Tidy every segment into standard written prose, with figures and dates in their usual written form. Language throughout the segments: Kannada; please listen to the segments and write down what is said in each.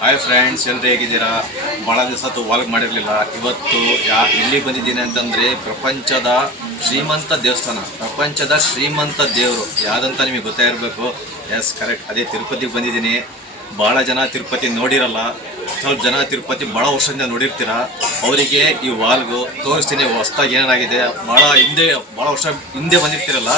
ಹಾಯ್ ಫ್ರೆಂಡ್ಸ್, ಎಲ್ಲರೂ ಹೇಗಿದ್ದೀರಾ? ಭಾಳ ದಿವಸ ವಾಲ್ಗ್ ಮಾಡಿರಲಿಲ್ಲ. ಇವತ್ತು ಇಲ್ಲಿಗೆ ಬಂದಿದ್ದೀನಿ ಅಂತಂದರೆ ಪ್ರಪಂಚದ ಶ್ರೀಮಂತ ದೇವಸ್ಥಾನ, ಪ್ರಪಂಚದ ಶ್ರೀಮಂತ ದೇವರು ಯಾವುದಂತ ನಿಮಗೆ ಗೊತ್ತೇ ಇರಬೇಕು. ಎಸ್, ಕರೆಕ್ಟ್, ಅದೇ ತಿರುಪತಿಗೆ ಬಂದಿದ್ದೀನಿ. ಭಾಳ ಜನ ತಿರುಪತಿ ನೋಡಿರಲ್ಲ, ಸ್ವಲ್ಪ ಜನ ತಿರುಪತಿ ಭಾಳ ವರ್ಷದಿಂದ ನೋಡಿರ್ತೀರ. ಅವರಿಗೆ ಈ ವಾಲ್ಗು ತೋರಿಸ್ತೀನಿ ಹೊಸ್ದಾಗಿ ಏನಾಗಿದೆ. ಭಾಳ ವರ್ಷ ಹಿಂದೆ ಬಂದಿರ್ತೀರಲ್ಲ,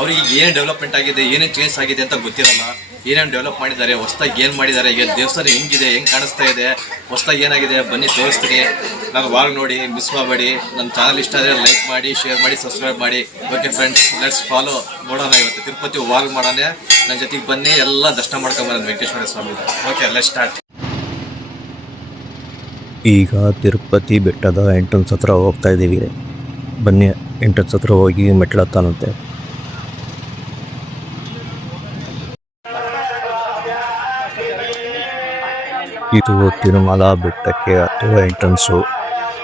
ಅವರಿಗೆ ಏನು ಡೆವಲಪ್ಮೆಂಟ್ ಆಗಿದೆ, ಏನೇನು ಚೇಂಜ್ ಆಗಿದೆ ಅಂತ ಗೊತ್ತಿರಲ್ಲ. ಏನೇನು ಡೆವಲಪ್ ಮಾಡಿದ್ದಾರೆ, ಹೊಸ್ದಾಗಿ ಏನು ಮಾಡಿದ್ದಾರೆ, ಈಗ ದೇವಸ್ಥಾನ ಹೆಂಗಿದೆ, ಹೆಂಗೆ ಕಾಣಿಸ್ತಾ ಇದೆ, ಹೊಸ್ದಾಗಿ ಏನಾಗಿದೆ ಬನ್ನಿ ತೋರಿಸ್ತೀನಿ. ನಾನು ವಾಲ್ಗ್ ನೋಡಿ ಮಿಸ್ ಮಾಡಬೇಡಿ. ನನ್ನ ಚಾನಲ್ ಇಷ್ಟ ಆದರೆ ಲೈಕ್ ಮಾಡಿ, ಶೇರ್ ಮಾಡಿ, ಸಬ್ಸ್ಕ್ರೈಬ್ ಮಾಡಿ. Okay friends, let's follow. ನೋಡೋಣ ಇವತ್ತು ತಿರುಪತಿ ವಾಲ್ಗ್ ಮಾಡೋಣ. ನನ್ನ ಜೊತೆಗೆ ಬನ್ನಿ, ಎಲ್ಲ ದರ್ಶನ ಮಾಡ್ಕೊಂಬರೋದು Venkateshwara Swami. Okay, let's start. ಈಗ ತಿರುಪತಿ ಬೆಟ್ಟದ ಎಂಟ್ರೆನ್ಸ್ ಹತ್ರ ಹೋಗ್ತಾ ಇದ್ದೀವಿ. ಬನ್ನಿ, ಎಂಟ್ರೆನ್ಸ್ ಹತ್ರ ಹೋಗಿ ಮೆಟ್ಲತ್ತಾನಂತೆ. ಇದು ತಿರುಮಲ ಬೆಟ್ಟಕ್ಕೆ ಹತ್ತುವ ಎಂಟ್ರೆನ್ಸು.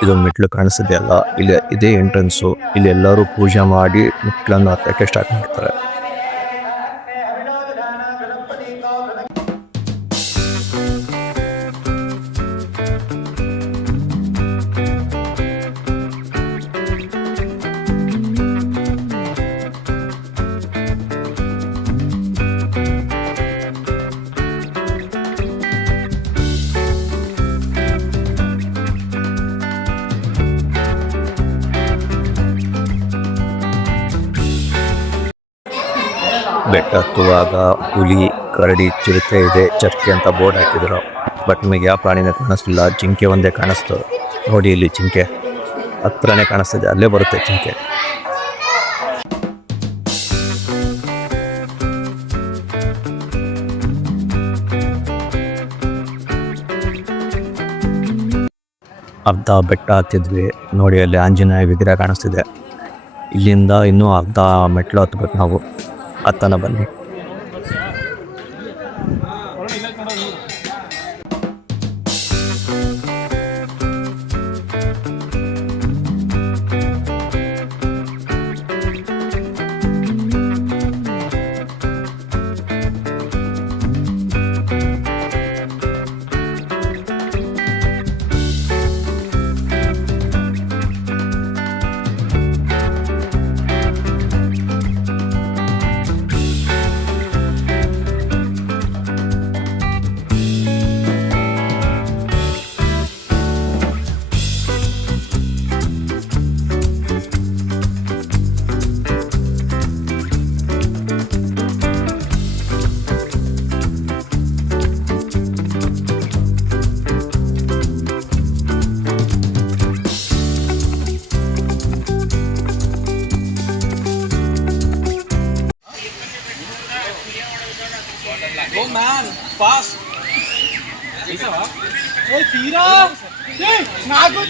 ಇದು ಮೆಟ್ಲು ಕಾಣಿಸ್ತಿದೆ ಅಲ್ಲ, ಇಲ್ಲಿ ಇದೇ ಎಂಟ್ರೆನ್ಸು. ಇಲ್ಲಿ ಎಲ್ಲರೂ ಪೂಜೆ ಮಾಡಿ ಮೆಟ್ಲನ್ನು ಹತ್ತಕ್ಕೆ ಸ್ಟಾರ್ಟ್ ಮಾಡ್ತಾರೆ. ಬೆಟ್ಟ ಹತ್ತುವಾಗ ಹುಲಿ, ಕರಡಿ, ಚಿರತೆ ಇದೆ, ಚರ್ಕೆ ಅಂತ ಬೋರ್ಡ್ ಹಾಕಿದ್ರು. ಬಟ್ ನಿಮಗೆ ಯಾವ ಪ್ರಾಣಿನೇ ಕಾಣಿಸ್ತಿಲ್ಲ, ಜಿಂಕೆ ಒಂದೇ ಕಾಣಿಸ್ತು. ನೋಡಿ, ಇಲ್ಲಿ ಜಿಂಕೆ ಹತ್ರನೇ ಕಾಣಿಸ್ತಿದೆ, ಅಲ್ಲೇ ಬರುತ್ತೆ ಜಿಂಕೆ. ಅರ್ಧ ಬೆಟ್ಟ ಹತ್ತಿದ್ವಿ. ನೋಡಿ, ಅಲ್ಲಿ ಆಂಜನೇಯ ವಿಗ್ರಹ ಕಾಣಿಸ್ತಿದೆ. ಇಲ್ಲಿಂದ ಇನ್ನೂ ಅರ್ಧ ಮೆಟ್ಲು ಹತ್ಬೇಕು ನಾವು. ಹತ್ತನ ಬನ್ನಿ.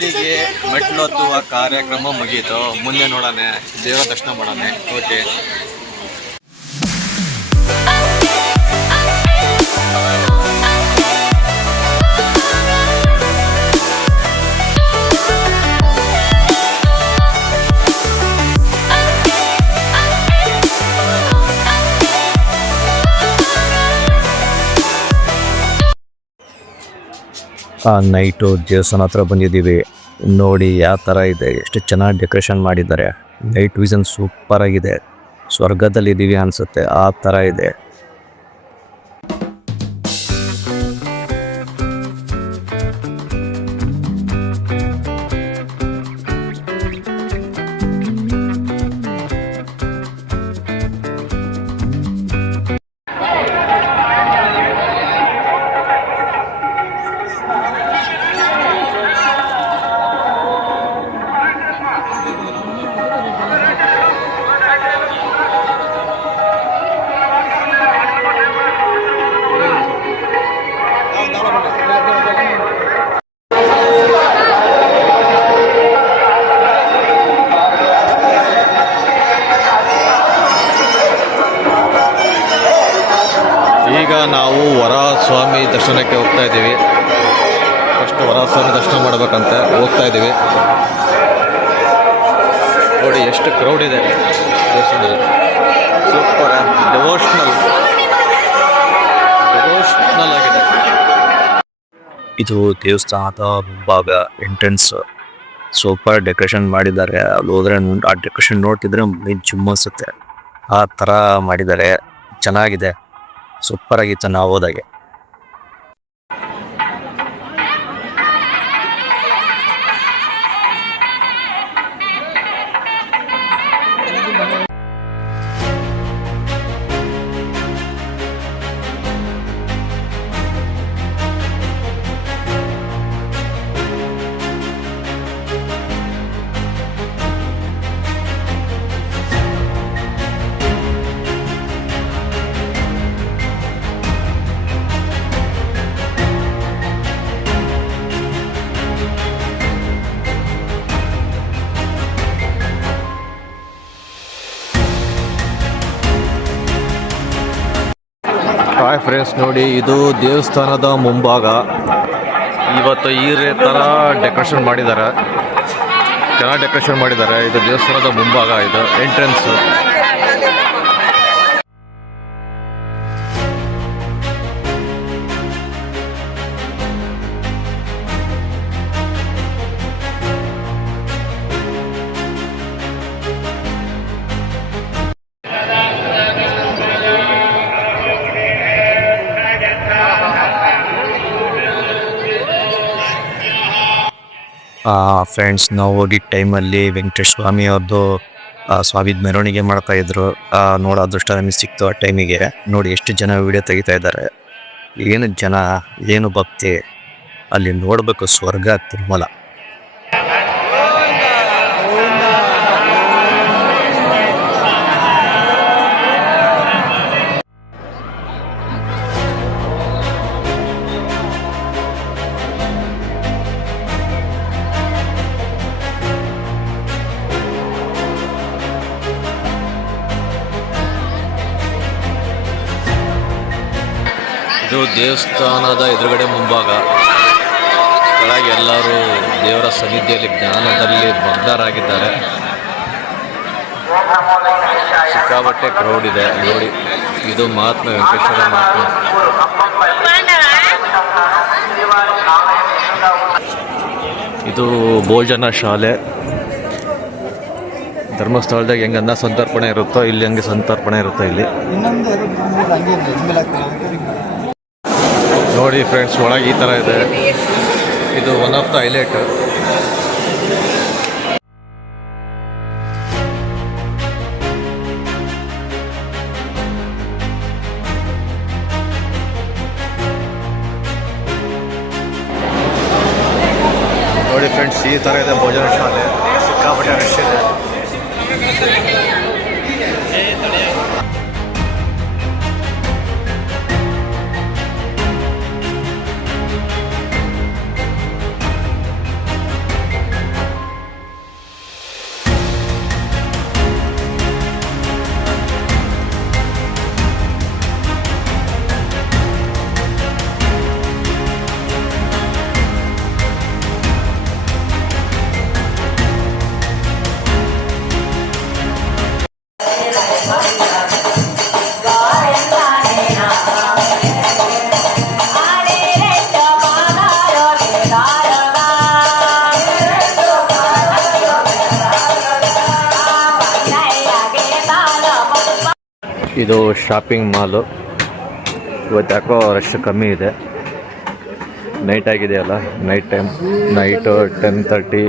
ಇಲ್ಲಿಗೆ ಮೆಟ್ಲು ಹತ್ತುವ ಕಾರ್ಯಕ್ರಮ ಮುಗೀತು. ಮುಂದೆ ನೋಡೋಣ, ದೇವರ ದರ್ಶನ ಮಾಡೋಣ. ಓಕೆ. ನೈಟು ದೇವಸ್ಥಾನ ಹತ್ರ ಬಂದಿದ್ದೀವಿ. ನೋಡಿ ಯಾವ ಥರ ಇದೆ, ಎಷ್ಟು ಚೆನ್ನಾಗಿ ಡೆಕೋರೇಷನ್ ಮಾಡಿದ್ದಾರೆ. ನೈಟ್ ವಿಷನ್ ಸೂಪರ್ ಆಗಿದೆ. ಸ್ವರ್ಗದಲ್ಲಿದ್ದೀವಿ ಅನಿಸುತ್ತೆ, ಆ ಥರ ಇದೆ. ಈಗ ನಾವು ವರಸ್ವಾಮಿ ದರ್ಶನಕ್ಕೆ ಹೋಗ್ತಾ ಇದ್ದೀವಿ. ಫಸ್ಟ್ ವರಸ್ವಾಮಿ ದರ್ಶನ ಮಾಡಬೇಕಂತ ಹೋಗ್ತಾ ಇದ್ದೀವಿ. ನೋಡಿ ಎಷ್ಟು ಕ್ರೌಡ್ ಇದೆ ದೇವಸ್ಥಾನದಲ್ಲಿ. ಸೂಪರ್, ಡಿವೋಷನಲ್ ಆಗಿದೆ. ಇದು ದೇವಸ್ಥಾನದ ಮುಂಭಾಗ ಎಂಟ್ರೆನ್ಸ್. ಸೂಪರ್ ಡೆಕೋರೇಷನ್ ಮಾಡಿದ್ದಾರೆ. ಅಲ್ಲಿ ಹೋದ್ರೆ ಆ ಡೆಕೋರೇಷನ್ ನೋಡ್ತಿದ್ರೆ ಜುಮ್ ಅನ್ಸುತ್ತೆ. ಆ ಥರ ಮಾಡಿದ್ದಾರೆ, ಚೆನ್ನಾಗಿದೆ, ಸೂಪರ್ ಆಗಿತ್ತು ನಾವು ಹೋದಾಗೆ. ಹಾಯ್ ಫ್ರೆಂಡ್ಸ್, ನೋಡಿ ಇದು ದೇವಸ್ಥಾನದ ಮುಂಭಾಗ. ಇವತ್ತು ಈ ಥರ ಡೆಕೋರೇಷನ್ ಮಾಡಿದ್ದಾರೆ, ಚೆನ್ನಾಗಿ ಡೆಕೋರೇಷನ್ ಮಾಡಿದ್ದಾರೆ. ಇದು ದೇವಸ್ಥಾನದ ಮುಂಭಾಗ, ಇದು ಎಂಟ್ರೆನ್ಸ್. ಫ್ರೆಂಡ್ಸ್, ನಾವು ಹೋಗಿದ್ದ ಟೈಮಲ್ಲಿ ವೆಂಕಟೇಶ್ವರ ಸ್ವಾಮಿ ಅವ್ರದ್ದು ಸ್ವಾಮಿ ಮೆರವಣಿಗೆ ಮಾಡ್ತಾ ಇದ್ರು. ನೋಡೋ ಅದೃಷ್ಟ ನಮಗೆ ಸಿಕ್ತು ಆ ಟೈಮಿಗೆ. ನೋಡಿ ಎಷ್ಟು ಜನ ವಿಡಿಯೋ ತೆಗಿತಾ ಇದ್ದಾರೆ, ಏನು ಜನ, ಏನು ಭಕ್ತಿ. ಅಲ್ಲಿ ನೋಡಬೇಕು, ಸ್ವರ್ಗ ತಿರುಮಲ. ಇದು ದೇವಸ್ಥಾನದ ಎದುರುಗಡೆ ಮುಂಭಾಗ. ಕೆಳಗೆ ಎಲ್ಲರೂ ದೇವರ ಸನ್ನಿಧಿಯಲ್ಲಿ ಜ್ಞಾನದಲ್ಲಿ ಮಗ್ನರಾಗಿದ್ದಾರೆ. ಸಿಕ್ಕಾಪಟ್ಟೆ ಕ್ರೌಡ್ ಇದೆ ನೋಡಿ. ಇದು ಮಹಾತ್ಮ ವೆಂಕಟೇಶ್ವರ ಮಹಾತ್ಮ. ಇದು ಭೋಜನ ಶಾಲೆ. ಧರ್ಮಸ್ಥಳದಾಗ ಹೆಂಗೆ ಅನ್ನ ಸಂತರ್ಪಣೆ ಇರುತ್ತೋ ಇಲ್ಲಿ ಹಂಗೆ ಸಂತರ್ಪಣೆ ಇರುತ್ತೋ ಇಲ್ಲಿ. ನೋಡಿ ಫ್ರೆಂಡ್ಸ್, ಒಳಗೆ ಈ ಥರ ಇದೆ. ಇದು ಒನ್ ಆಫ್ ದ ಹೈಲೈಟ್. ನೋಡಿ ಫ್ರೆಂಡ್ಸ್, ಈ ಥರ ಇದೆ ಭೋಜನ ಶಾಲೆ. ಸಿಕ್ಕಾಪಟ್ಟೆ ರಶ್ ಇದೆ. ಇದು ಶಾಪಿಂಗ್ ಮಾಲು. ಇವತ್ತು ಯಾಕೋ ರಶ್ ಕಮ್ಮಿ ಇದೆ. ನೈಟ್ ಆಗಿದೆಯಲ್ಲ, ನೈಟ್ ಟೈಮ್, ನೈಟು 10:30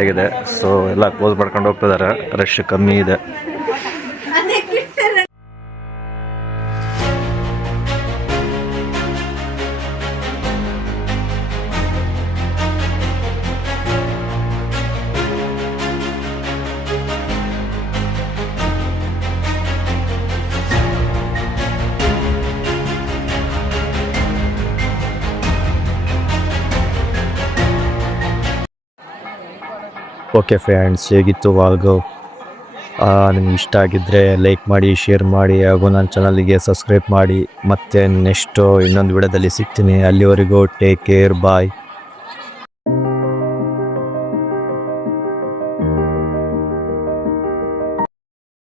ಆಗಿದೆ. ಸೊ ಎಲ್ಲ ಕ್ಲೋಸ್ ಮಾಡ್ಕೊಂಡು ಹೋಗ್ತಿದ್ದಾರೆ, ರಶ್ ಕಮ್ಮಿ ಇದೆ. ಓಕೆ ಫ್ರೆಂಡ್ಸ್, ಹೇಗಿತ್ತು ವಾಲ್ಗು? ನಿಮ್ಗೆ ಇಷ್ಟ ಆಗಿದ್ದರೆ ಲೈಕ್ ಮಾಡಿ, ಶೇರ್ ಮಾಡಿ, ಹಾಗೂ ನನ್ನ ಚಾನಲ್ಗೆ ಸಬ್ಸ್ಕ್ರೈಬ್ ಮಾಡಿ. ಮತ್ತು ನೆಕ್ಸ್ಟು ಇನ್ನೊಂದು ವಿಡಿಯೋದಲ್ಲಿ ಸಿಗ್ತೀನಿ. ಅಲ್ಲಿವರೆಗೂ ಟೇಕ್ ಕೇರ್, ಬಾಯ್.